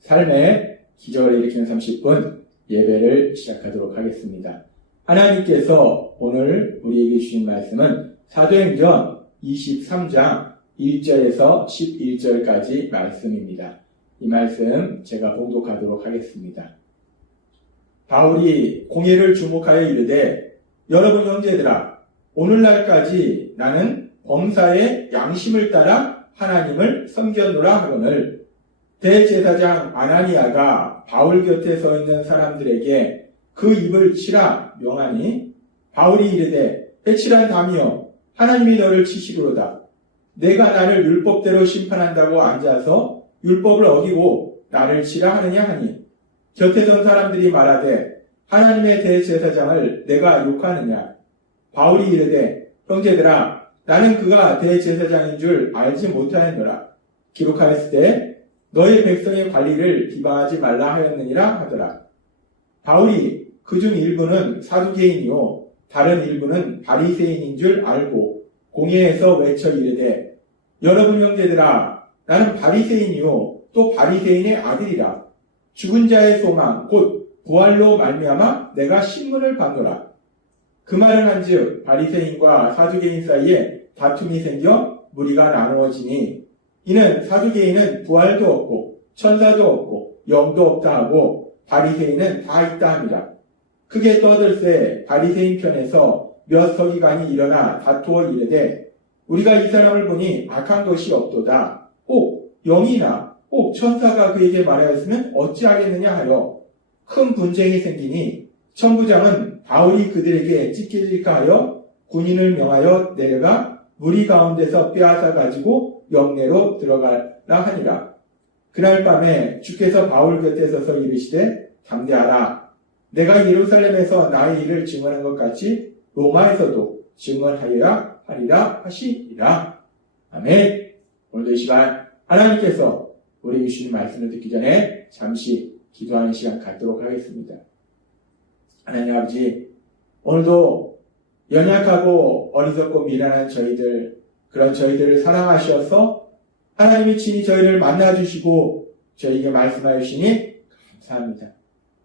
삶의 기적을 일으키는 30분 예배를 시작하도록 하겠습니다. 하나님께서 오늘 우리에게 주신 말씀은 사도행전 23장 1절에서 11절까지 말씀입니다. 이 말씀 제가 봉독하도록 하겠습니다. 바울이 공회를 주목하여 이르되 여러분 형제들아 오늘날까지 나는 범사의 양심을 따라 하나님을 섬겼노라 하거늘 대제사장 아나니아가 바울 곁에 서 있는 사람들에게 그 입을 치라 명하니 바울이 이르되 해칠한 담이여 하나님이 너를 치시고로다. 내가 나를 율법대로 심판한다고 앉아서 율법을 어기고 나를 치라 하느냐 하니 곁에 선 사람들이 말하되 하나님의 대제사장을 내가 욕하느냐. 바울이 이르되 형제들아 나는 그가 대제사장인 줄 알지 못하였노라. 기록하였을 때 너희 백성의 관리를 비방하지 말라 하였느니라 하더라. 바울이 그중 일부는 사두개인이요 다른 일부는 바리새인인 줄 알고 공회에서 외쳐 이르되 여러분 형제들아 나는 바리새인이요 또 바리새인의 아들이라. 죽은 자의 소망 곧 부활로 말미암아 내가 신문을 받노라. 그 말을 한즉 바리새인과 사두개인 사이에 다툼이 생겨 무리가 나누어지니 이는 사두개인은 부활도 없고 천사도 없고 영도 없다 하고 바리새인은 다 있다 함이라. 크게 떠들새 바리새인 편에서 몇 서기관이 일어나 다투어 이르되 우리가 이 사람을 보니 악한 것이 없도다. 혹 영이나 혹 천사가 그에게 말하였으면 어찌하겠느냐 하여 큰 분쟁이 생기니 천부장은 바울이 그들에게 찢겨질까 하여 군인을 명하여 내려가 무리 가운데서 빼앗아 가지고 영내로 들어가라 하니라. 그날 밤에 주께서 바울 곁에 서서 이르시되 담대하라. 내가 예루살렘에서 나의 일을 증언한 것 같이 로마에서도 증언하여야 하리라 하시니라. 아멘. 오늘도 이 시간 하나님께서 우리 주신 말씀을 듣기 전에 잠시 기도하는 시간 갖도록 하겠습니다. 하나님 아버지, 오늘도 연약하고 어리석고 미련한 그런 저희들을 사랑하셔서 하나님이 친히 저희를 만나주시고 저희에게 말씀하여 주시니 감사합니다.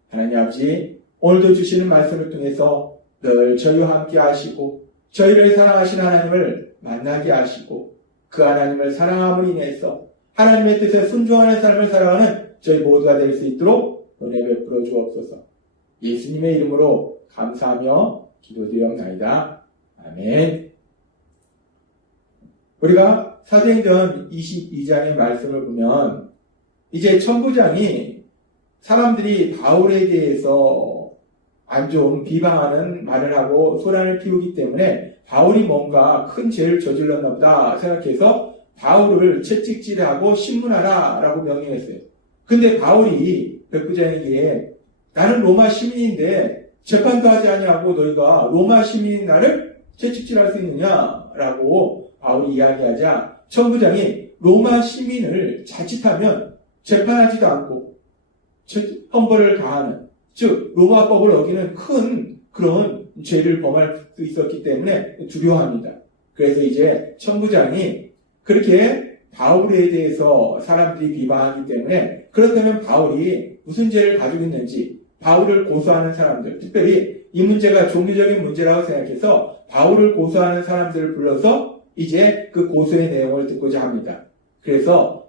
하나님 아버지, 오늘도 주시는 말씀을 통해서 늘 저희와 함께 하시고 저희를 사랑하시는 하나님을 만나게 하시고 그 하나님을 사랑함으로 인해서 하나님의 뜻에 순종하는 삶을 살아가는 저희 모두가 될 수 있도록 은혜 베풀어 주옵소서. 예수님의 이름으로 감사하며 기도드리옵나이다. 아멘. 우리가 사도행전 22장의 말씀을 보면 이제 천부장이 사람들이 바울에 대해서 안 좋은 비방하는 말을 하고 소란을 피우기 때문에 바울이 뭔가 큰 죄를 저질렀나 보다 생각해서 바울을 채찍질하고 신문하라 라고 명령했어요. 근데 바울이 백부장에게 나는 로마 시민인데 재판도 하지 아니하고 너희가 로마 시민인 나를 채찍질할 수 있느냐라고 바울이 이야기하자 천부장이 로마 시민을 자칫하면 재판하지도 않고 형벌을 가하는, 즉 로마법을 어기는 큰 그런 죄를 범할 수 있었기 때문에 두려워합니다. 그래서 이제 천부장이 그렇게 바울에 대해서 사람들이 비방하기 때문에 그렇다면 바울이 무슨 죄를 가지고 있는지 바울을 고소하는 사람들, 특별히 이 문제가 종교적인 문제라고 생각해서 바울을 고소하는 사람들을 불러서 이제 그 고소의 내용을 듣고자 합니다. 그래서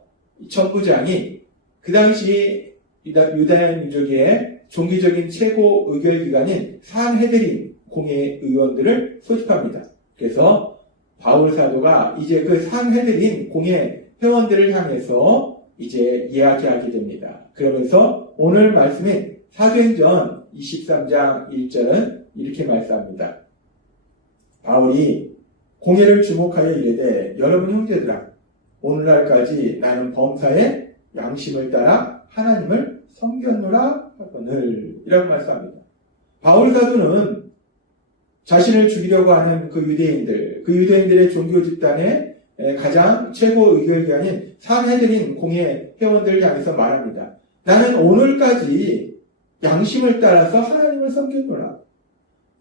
천부장이 그 당시 유다야 민족의 종교적인 최고 의결기관인 산헤드린 공회 의원들을 소집합니다. 그래서 바울 사도가 이제 그 산헤드린 공회 회원들을 향해서 이제 이야기하게 됩니다. 그러면서 오늘 말씀인 사도행전 23장 1절은 이렇게 말씀합니다. 바울이 공회를 주목하여 이르되 여러분 형제들아 오늘날까지 나는 범사의 양심을 따라 하나님을 섬겼노라 하거늘 이라고 말씀합니다. 바울 사도는 자신을 죽이려고 하는 그 유대인들의 종교 집단에 가장 최고 의결기관인 산헤드린 공예 회원들을 향해서 말합니다. 나는 오늘까지 양심을 따라서 하나님을 섬겼노라.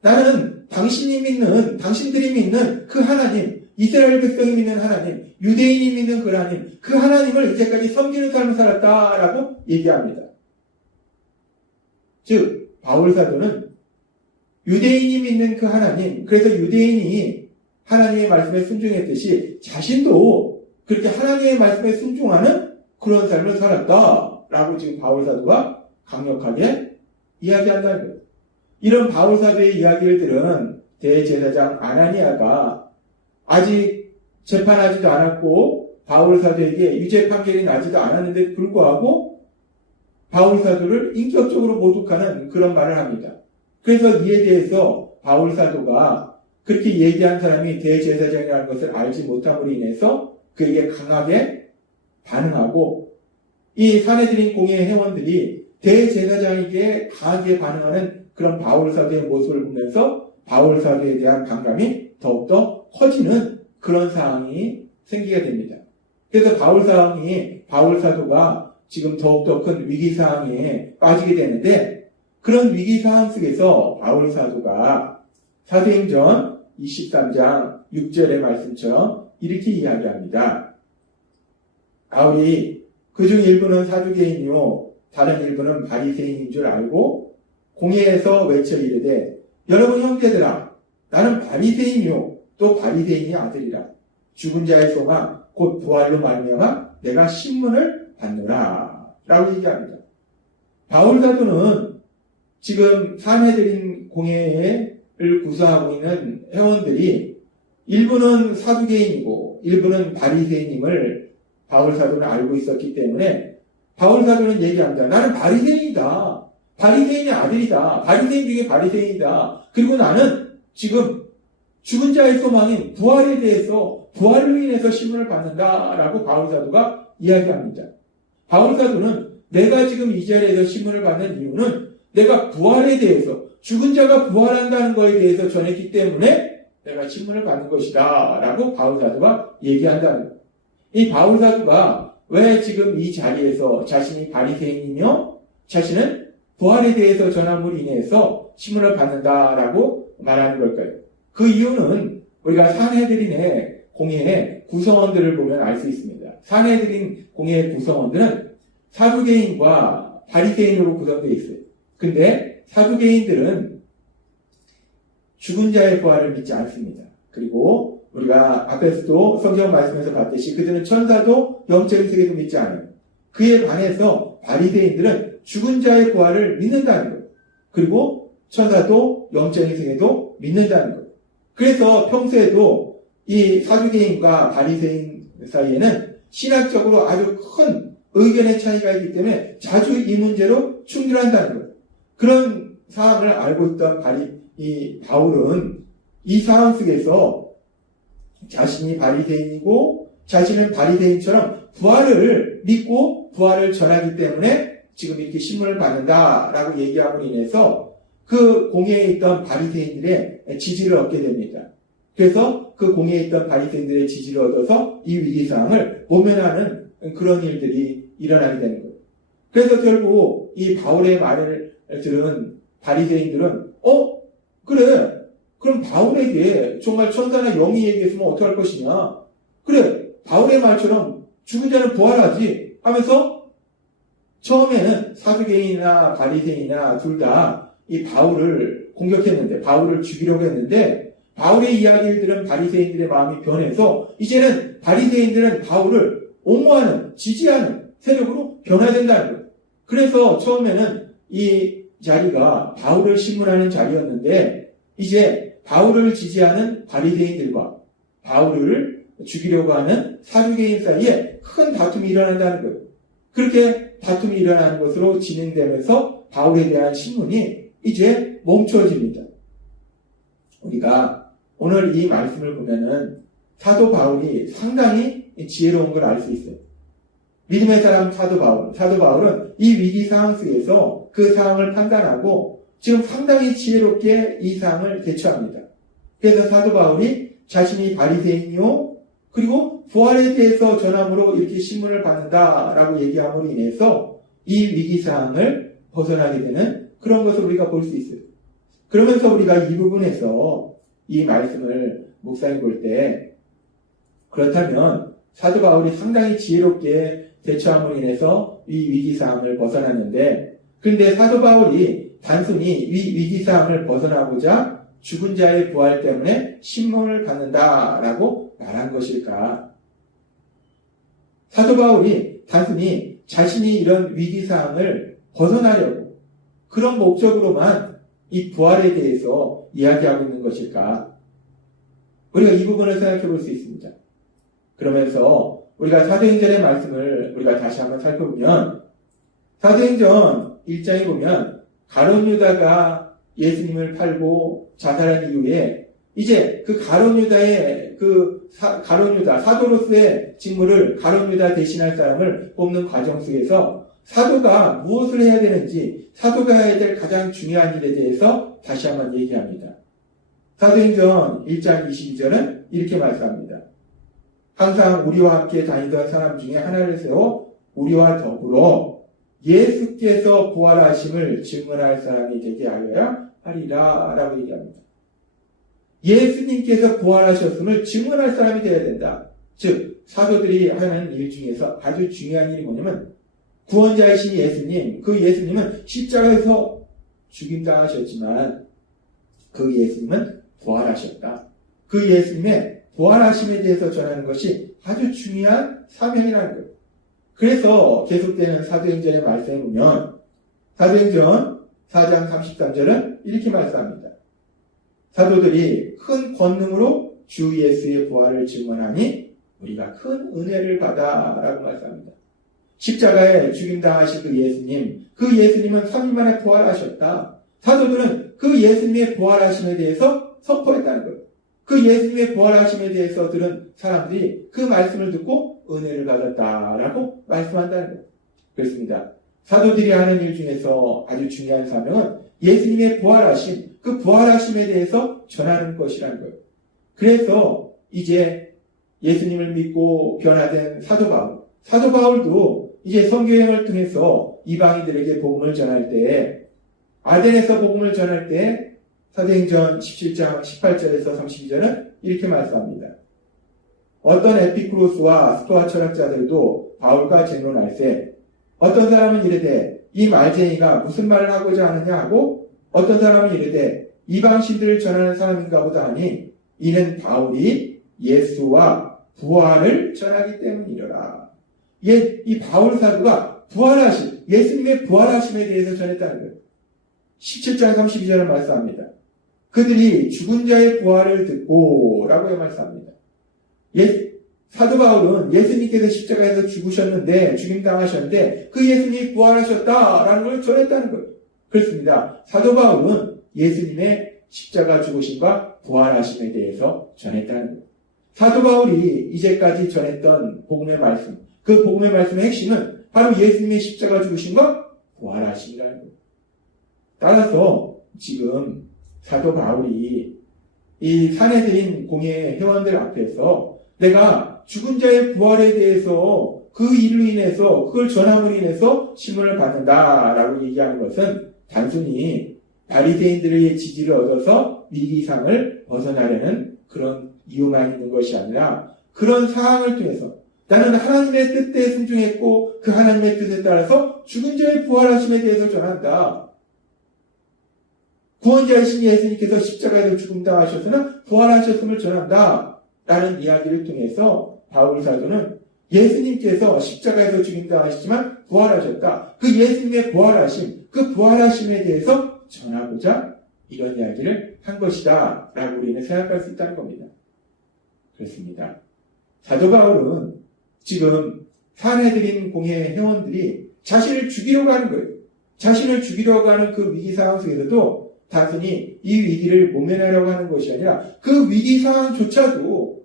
나는 당신들이 믿는 그 하나님, 이스라엘 백성이 믿는 하나님, 유대인이 믿는 그 하나님, 그 하나님을 이제까지 섬기는 삶을 살았다라고 얘기합니다. 즉, 바울 사도는 유대인이 믿는 그 하나님, 그래서 유대인이 하나님의 말씀에 순종했듯이 자신도 그렇게 하나님의 말씀에 순종하는 그런 삶을 살았다라고 지금 바울 사도가 강력하게 이야기한다는 거예요. 이런 바울 사도의 이야기를 들은 대제사장 아나니아가 아직 재판하지도 않았고 바울 사도에게 유죄 판결이 나지도 않았는데 불구하고 바울 사도를 인격적으로 모독하는 그런 말을 합니다. 그래서 이에 대해서 바울 사도가 그렇게 얘기한 사람이 대제사장이라는 것을 알지 못함으로 인해서 그에게 강하게 반응하고 이 산헤드린 공예 회원들이 대제사장에게 강하게 반응하는 그런 바울 사도의 모습을 보면서 바울 사도에 대한 반감이 더욱더 커지는 그런 상황이 생기게 됩니다. 그래서 바울 사도가 지금 더욱더 큰 위기 상황에 빠지게 되는데 그런 위기 상황 속에서 바울 사도가 사도행전 23장 6절의 말씀처럼 이렇게 이야기합니다. 바울이 그중 일부는 사두개인이요 다른 일부는 바리새인인 줄 알고 공회에서 외쳐 이르되 여러분 형제들아 나는 바리새인이요 또 바리새인의 아들이라 죽은 자의 소망 곧 부활로 말미암아 내가 신문을 받노라 라고 얘기합니다. 바울 사도는 지금 산헤드린 공회를 구성하고 있는 회원들이 일부는 사두개인이고 일부는 바리새인임을 바울 사도는 알고 있었기 때문에 바울 사도는 얘기합니다. 나는 바리새인이다. 바리새인의 아들이다. 바리새인 중에 바리새인이다. 그리고 나는 지금 죽은 자의 소망인 부활에 대해서 부활로 인해서 신문을 받는다라고 바울 사도가 이야기합니다. 바울 사도는 내가 지금 이 자리에서 신문을 받는 이유는 내가 부활에 대해서 죽은 자가 부활한다는 것에 대해서 전했기 때문에 내가 신문을 받는 것이다 라고 바울 사도가 얘기한다는 거예요. 이 바울 사도가 왜 지금 이 자리에서 자신이 바리새인이며 자신은 부활에 대해서 전함으로 인해서 신문을 받는다라고 말하는 걸까요? 그 이유는 우리가 산헤드린의 공회의 구성원들을 보면 알 수 있습니다. 산헤드린 공회의 구성원들은 사두개인과 바리새인으로 구성되어 있어요. 근데 사두개인들은 죽은 자의 부활을 믿지 않습니다. 그리고 우리가 앞에서도 성경 말씀에서 봤듯이 그들은 천사도 영적인 세계도 믿지 않아요. 그에 반해서 바리새인들은 죽은 자의 부활을 믿는다는 거예요. 그리고 천사도 영적인 세계도 믿는다는 거예요. 그래서 평소에도 이 사두개인과 바리새인 사이에는 신학적으로 아주 큰 의견의 차이가 있기 때문에 자주 이 문제로 충돌한다는 거예요. 그런 상황을 알고 있던 바울은 이 상황 속에서 자신이 바리새인이고 자신은 바리새인처럼 부활을 믿고 부활을 전하기 때문에 지금 이렇게 신문을 받는다라고 얘기함으로 인해서 그 공회에 있던 바리새인들의 지지를 얻게 됩니다. 그래서 그 공회에 있던 바리새인들의 지지를 얻어서 이 위기상황을 모면하는 그런 일들이 일어나게 되는 거예요. 그래서 결국 이 바울의 말을 들은 바리새인들은 그래 그럼 바울에게 정말 천사나 영이 얘기했으면 어떻게 할 것이냐 그래 바울의 말처럼 죽은 자는 부활하지 하면서 처음에는 사두개인이나 바리새인이나 둘 다 이 바울을 공격했는데 바울을 죽이려고 했는데 바울의 이야기를 들은 바리새인들의 마음이 변해서 이제는 바리새인들은 바울을 옹호하는 지지하는 세력으로 변화된다는 거예요. 그래서 처음에는 이 자리가 바울을 신문하는 자리였는데 이제 바울을 지지하는 바리새인들과 바울을 죽이려고 하는 사두개인 사이에 큰 다툼이 일어난다는 거예요. 그렇게 다툼이 일어나는 것으로 진행되면서 바울에 대한 신문이 이제 멈춰집니다. 우리가 오늘 이 말씀을 보면은 사도 바울이 상당히 지혜로운 걸 알 수 있어요. 믿음의 사람 사도 바울은 이 위기 상황 속에서 그 상황을 판단하고 지금 상당히 지혜롭게 이 상황을 대처합니다. 그래서 사도 바울이 자신이 바리새인이요 그리고 부활에 대해서 전함으로 이렇게 신문을 받는다라고 얘기함으로 인해서 이 위기상황을 벗어나게 되는 그런 것을 우리가 볼 수 있어요. 그러면서 우리가 이 부분에서 이 말씀을 묵상해 볼 때, 그렇다면 사도 바울이 상당히 지혜롭게 대처함으로 인해서 이 위기상황을 벗어났는데, 그런데 사도 바울이 단순히 이 위기상황을 벗어나고자 죽은 자의 부활 때문에 신문을 받는다라고 말한 것일까? 사도 바울이 단순히 자신이 이런 위기상황을 벗어나려고 그런 목적으로만 이 부활에 대해서 이야기하고 있는 것일까? 우리가 이 부분을 생각해 볼 수 있습니다. 그러면서 우리가 사도행전의 말씀을 우리가 다시 한번 살펴보면, 사도행전 1장에 보면 가룟 유다가 예수님을 팔고 자살한 이후에 이제 그 가룟 유다의 가룟 유다 사도로서의 직무를 가룟 유다 대신할 사람을 뽑는 과정 속에서 사도가 무엇을 해야 되는지, 사도가 해야 될 가장 중요한 일에 대해서 다시 한번 얘기합니다. 사도행전 1장 22절은 이렇게 말씀합니다. 항상 우리와 함께 다니던 사람 중에 하나를 세워 우리와 더불어 예수께서 부활하심을 증언할 사람이 되게 하여야 하리라 라고 얘기합니다. 예수님께서 부활하셨음을 증언할 사람이 되어야 된다. 즉 사도들이 하는 일 중에서 아주 중요한 일이 뭐냐면, 구원자이신 예수님, 그 예수님은 십자가에서 죽임당하셨지만 그 예수님은 부활하셨다. 그 예수님의 부활하심에 대해서 전하는 것이 아주 중요한 사명이라는 거예요. 그래서 계속되는 사도행전의 말씀에 보면 사도행전 4장 33절은 이렇게 말씀합니다. 사도들이 큰 권능으로 주 예수의 부활을 증언하니 우리가 큰 은혜를 받아 라고 말씀합니다. 십자가에 죽임당하신 그 예수님, 그 예수님은 3일 만에 부활하셨다. 사도들은 그 예수님의 부활하심에 대해서 선포했다는 거예요. 그 예수님의 부활하심에 대해서 들은 사람들이 그 말씀을 듣고 은혜를 받았다라고 말씀한다는 거예요. 그렇습니다. 사도들이 하는 일 중에서 아주 중요한 사명은 예수님의 부활하심, 그 부활하심에 대해서 전하는 것이라는 거예요. 그래서 이제 예수님을 믿고 변화된 사도 바울도 이제 선교여행을 통해서 이방인들에게 복음을 전할 때, 아덴에서 복음을 전할 때 사도행전 17장 18절에서 32절은 이렇게 말씀합니다. 어떤 에피쿠로스와 스토아 철학자들도 바울과 쟁론할세, 어떤 사람은 이르되 이 말쟁이가 무슨 말을 하고자 하느냐 하고, 어떤 사람은 이르되 이방신들을 전하는 사람인가 보다 하니 이는 바울이 예수와 부활을 전하기 때문이로라. 이 바울 사도가 부활하심, 예수님의 부활하심에 대해서 전했다는 거예요. 17장 32절을 말씀합니다. 그들이 죽은 자의 부활을 듣고 라고 말씀합니다. 사도 바울은 예수님께서 십자가에서 죽으셨는데, 죽임당하셨는데 그 예수님이 부활하셨다라는 걸 전했다는 거예요. 그렇습니다. 사도 바울은 예수님의 십자가 죽으심과 부활하심에 대해서 전했다는 거예요. 사도 바울이 이제까지 전했던 복음의 말씀, 그 복음의 말씀의 핵심은 바로 예수님의 십자가 죽으심과 부활하심이라는 거예요. 따라서 지금 사도 바울이 이 사내들인 공예 회원들 앞에서 내가 죽은 자의 부활에 대해서 그 일로 인해서, 그걸 전함으로 인해서 신문을 받는다라고 얘기하는 것은 단순히 바리새인들의 지지를 얻어서 위기상을 벗어나려는 그런 이유만 있는 것이 아니라, 그런 상황을 통해서 나는 하나님의 뜻에 순종했고 그 하나님의 뜻에 따라서 죽은 자의 부활하심에 대해서 전한다. 구원자이신 예수님께서 십자가에서 죽음당하셨으나 부활하셨음을 전한다. 라는 이야기를 통해서 바울 사도는 예수님께서 십자가에서 죽임당하시지만 부활하셨다. 그 예수님의 부활하심, 그 부활하심에 대해서 전하고자 이런 이야기를 한 것이다. 라고 우리는 생각할 수 있다는 겁니다. 그렇습니다. 사도 바울은 지금 사내들인 공예 회원들이 자신을 죽이려고 하는 거예요. 자신을 죽이려고 하는 그 위기 상황 속에서도 단순히 이 위기를 모면하려고 하는 것이 아니라 그 위기 상황조차도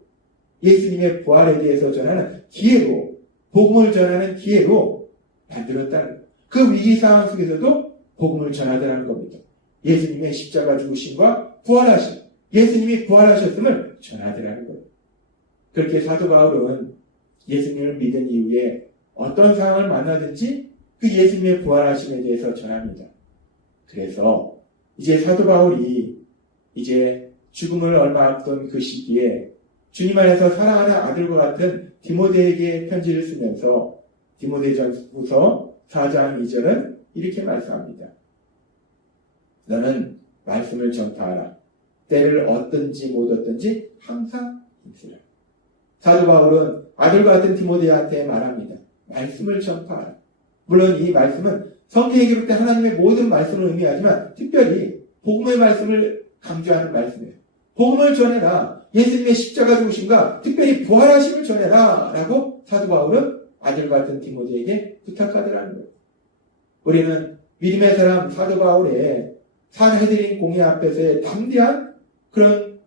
예수님의 부활에 대해서 전하는 기회로, 복음을 전하는 기회로 만들었다는 거예요. 그 위기 상황 속에서도 복음을 전하더라는 겁니다. 예수님의 십자가 죽으심과 부활하심, 예수님이 부활하셨음을 전하더라는 거예요. 그렇게 사도 바울은 예수님을 믿은 이후에 어떤 상황을 만나든지 그 예수님의 부활하심에 대해서 전합니다. 그래서 이제 사도 바울이 이제 죽음을 얼마 앞둔 그 시기에 주님 안에서 사랑하는 아들과 같은 디모데에게 편지를 쓰면서 디모데전후서 4장 2절은 이렇게 말씀합니다. 너는 말씀을 전파하라. 때를 얻든지 못 얻든지 항상 힘쓰라. 사도 바울은 아들과 같은 디모데한테 말합니다. 말씀을 전파하라. 물론 이 말씀은 성경에 기록된 하나님의 모든 말씀을 의미하지만 특별히 복음의 말씀을 강조하는 말씀이에요. 복음을 전해라. 예수님의 십자가 죽으심과 특별히 부활하심을 전해라. 라고 사도 바울은 아들과 같은 디모데에게 부탁하더라는 거예요. 우리는 믿음의 사람 사도 바울의 산헤드린 공회 앞에서의 담대한 그런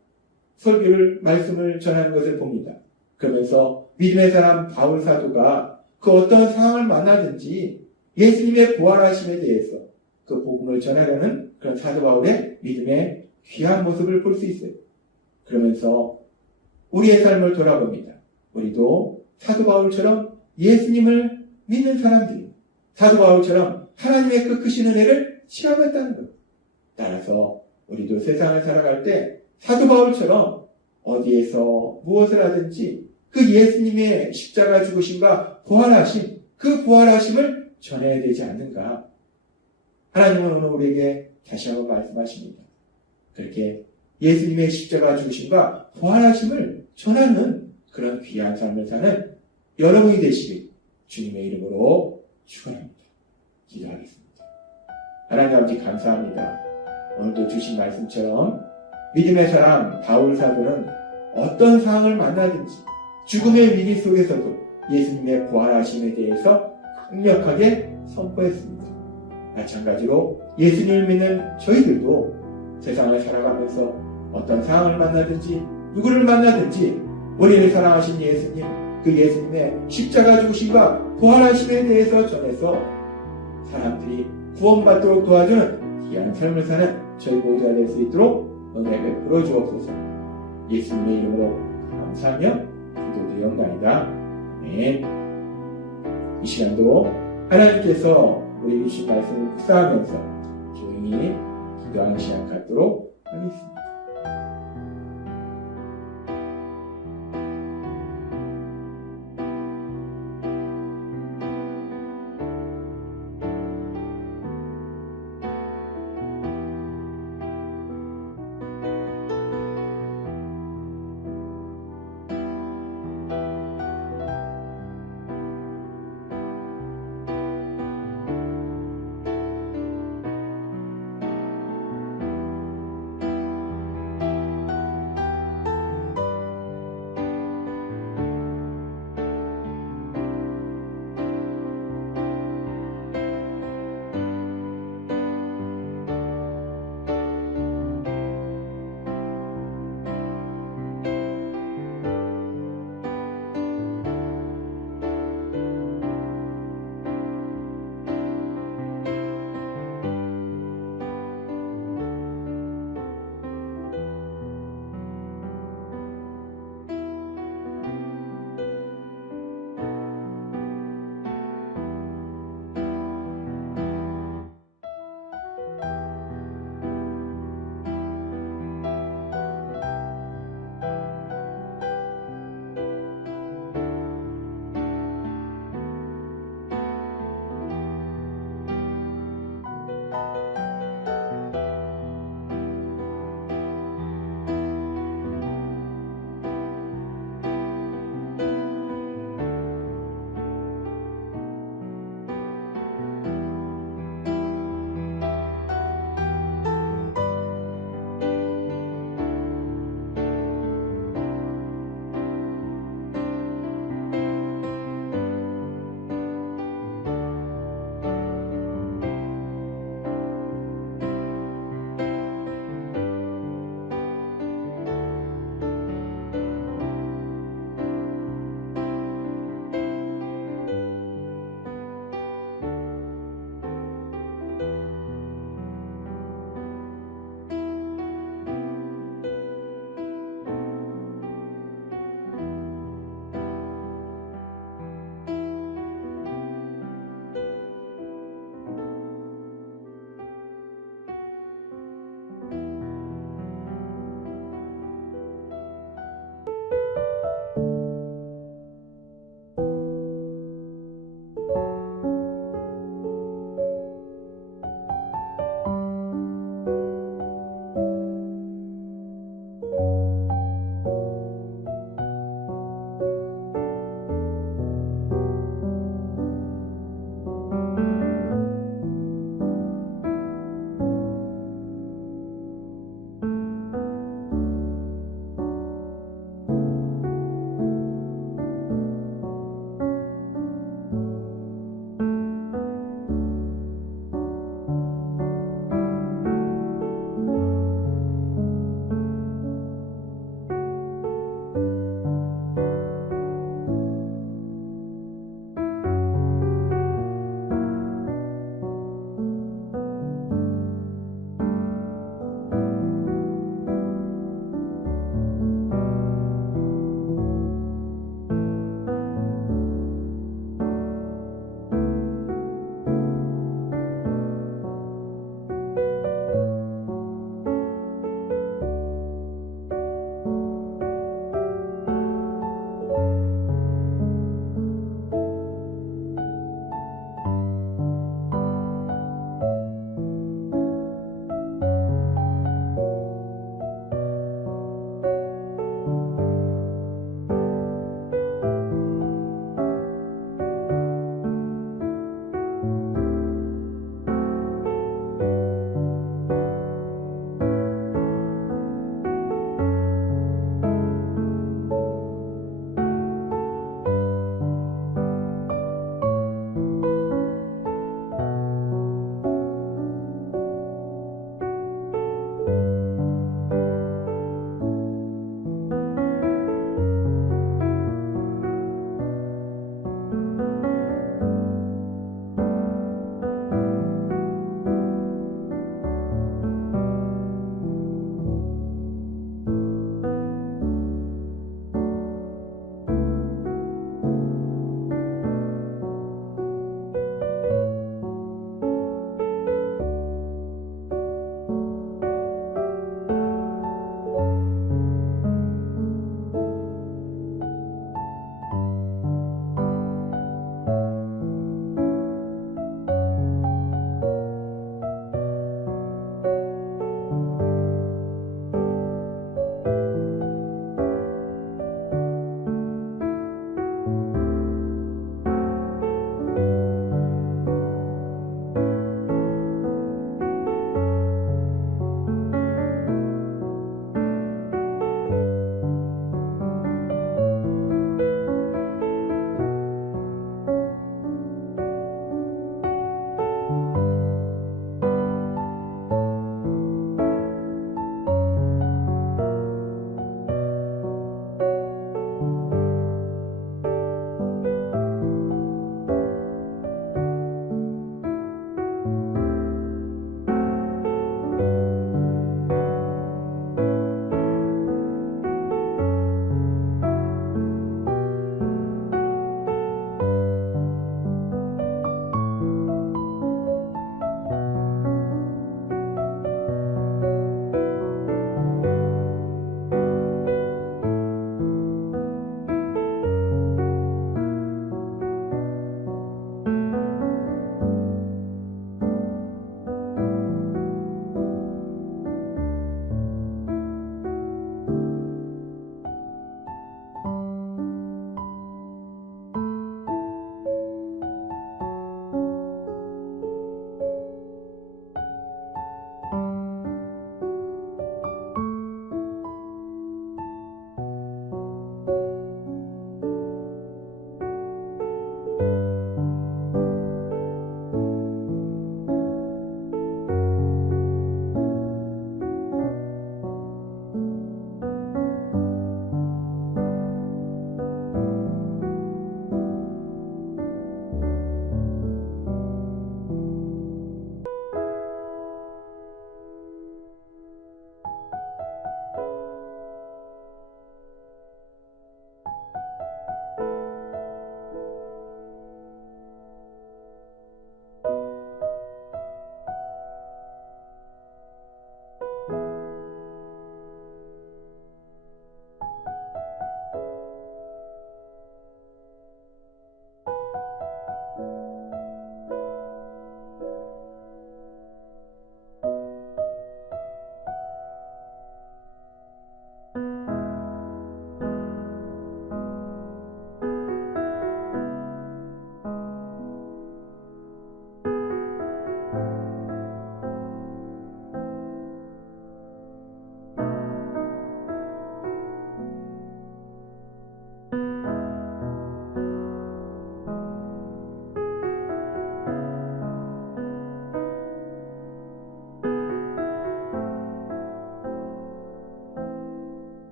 설교를 말씀을 전하는 것을 봅니다. 그러면서 믿음의 사람 바울 사도가 그 어떤 상황을 만나든지 예수님의 부활하심에 대해서 그 복음을 전하려는 그런 사도 바울의 믿음의 귀한 모습을 볼 수 있어요. 그러면서 우리의 삶을 돌아봅니다. 우리도 사도 바울처럼 예수님을 믿는 사람들이 사도 바울처럼 하나님의 그 크신 은혜를 체험했다는 것. 따라서 우리도 세상을 살아갈 때 사도 바울처럼 어디에서 무엇을 하든지 그 예수님의 십자가 죽으심과 부활하심, 그 부활하심을 전해야 되지 않는가. 하나님은 오늘 우리에게 다시 한번 말씀하십니다. 그렇게 예수님의 십자가 죽으심과 부활하심을 전하는 그런 귀한 삶을 사는 여러분이 되시길 주님의 이름으로 축원합니다. 기도하겠습니다. 하나님 아버지 감사합니다. 오늘도 주신 말씀처럼 믿음의 사람 바울 사도는 어떤 상황을 만나든지 죽음의 위기 속에서도 예수님의 부활하심에 대해서 강력하게 선포했습니다. 마찬가지로 예수님을 믿는 저희들도 세상을 살아가면서 어떤 상황을 만나든지 누구를 만나든지 우리를 사랑하신 예수님, 그 예수님의 십자가 죽으심과 부활하심에 대해서 전해서 사람들이 구원받도록 도와주는 귀한 삶을 사는 저희 모두가 될 수 있도록 은혜 베풀어 주옵소서. 예수님의 이름으로 감사하며 기도드리옵나이다. 아멘. 이 시간도 하나님께서 우리 주신 말씀을 묵상하면서 조용히 기도하는 시간 갖도록 하겠습니다.